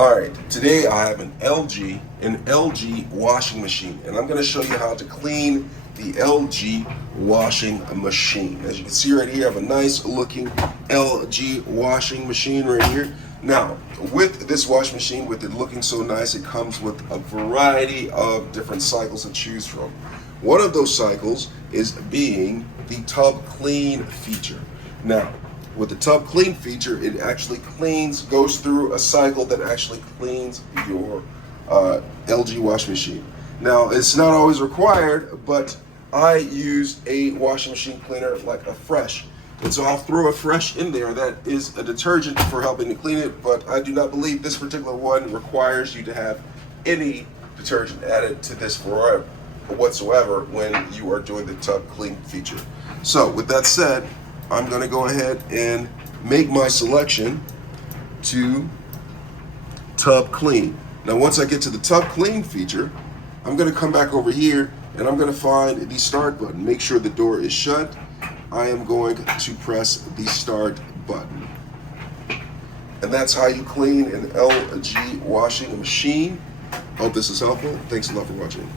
All right, today I have an LG washing machine, and I'm going to show you how to clean the LG washing machine. As you can see right here, I have a nice looking LG washing machine right here. Now, with this washing machine, with it looking so nice, it comes with a variety of different cycles to choose from. One of those cycles is being the tub clean feature. Now, with the tub clean feature, it actually goes through a cycle that actually cleans your LG washing machine. Now, it's not always required, but I use a washing machine cleaner like a Fresh. And so I'll throw a Fresh in there that is a detergent for helping to clean it, but I do not believe this particular one requires you to have any detergent added to this whatsoever when you are doing the tub clean feature. So with that said, I'm going to go ahead and make my selection to tub clean. Now once I get to the tub clean feature, I'm going to come back over here and I'm going to find the start button. Make sure the door is shut. I am going to press the start button. And that's how you clean an LG washing machine. Hope this is helpful. Thanks a lot for watching.